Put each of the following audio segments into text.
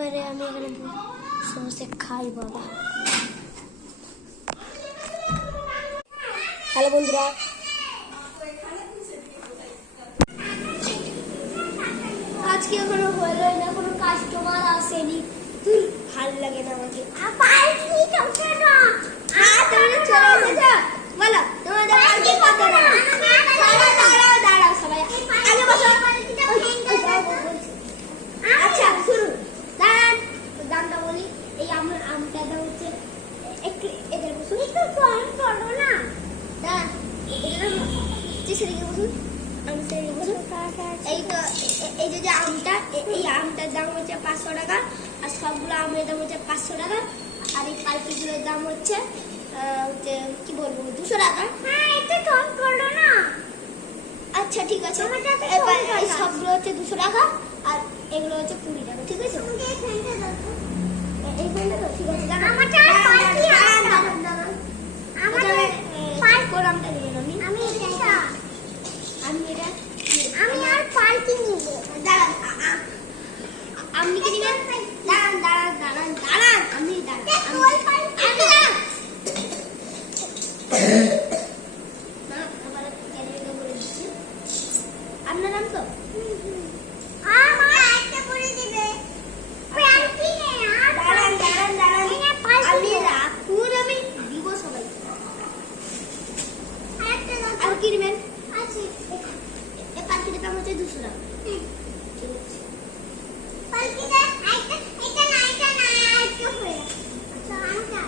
এবারে আমি এখানে সমস্ত খাই বাবা। হ্যালো বন্ধুরা, আজকে এখনো হলো না, কোনো কাস্টমার আসেনি। তুই ভালো লাগে না আমাকে। বলো তোমাদের আজকে কত টাকা? দাঁড়াও সবাই আগে বসো। আচ্ছা শুরু, দাঁড়ান দামটা বলি। এই আমটার দাম হচ্ছে একটু এদের বসুন, একটু কম করো না। দাঁড়ান এদের সেদিকে বসুন, আমি সেদিকে বসুন। এই তো এই যে আমটা, এই আমটার দাম হচ্ছে 500 টাকা, আর সবগুলো আমের দাম হচ্ছে 500 টাকা, আর এই পালকিগুলোর দাম হচ্ছে কি বলবো 200 টাকা। হ্যাঁ একটু কম করো না। আচ্ছা ঠিক আছে, এই সবগুলো হচ্ছে 200 টাকা, আর এগুলো হচ্ছে 20 টাকা। ঠিক আছে, এই ফ্যানটা তো ঠিক আছে। কোরামটা দিবেন। আমি আর পালকি নিব। দাঁড়ান আপনি কি নিবেন? দাঁড়ান আমি আপনার নাম তো কি নেবেন? আচ্ছা এই পালকিটার দাম হচ্ছে 200 টাকা। পালকিটা এটা না একটু হয়ে আচ্ছা আমটা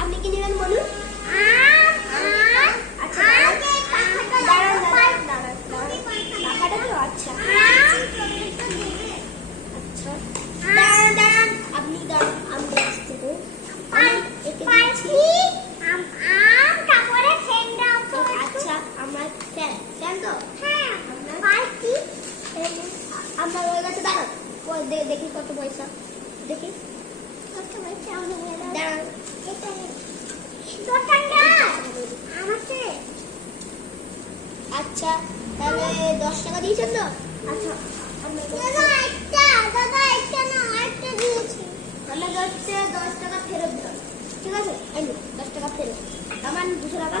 আপনি কি নেবেন বলুন? আচ্ছা আচ্ছা দাঁড়ান আপনি আমি আসতে তো আচ্ছা আমার ফ্যান তো আপনার হয়ে গেছে। দাঁড়ান দেখি কত পয়সা, দেখি দাঁড়ান। আচ্ছা তাহলে 10 টাকা দিয়েছেন তো? আচ্ছা আমরা 10 টাকা ফেরত দিলাম। ঠিক আছে, 10 টাকা ফেরত, আমার 200 টাকা।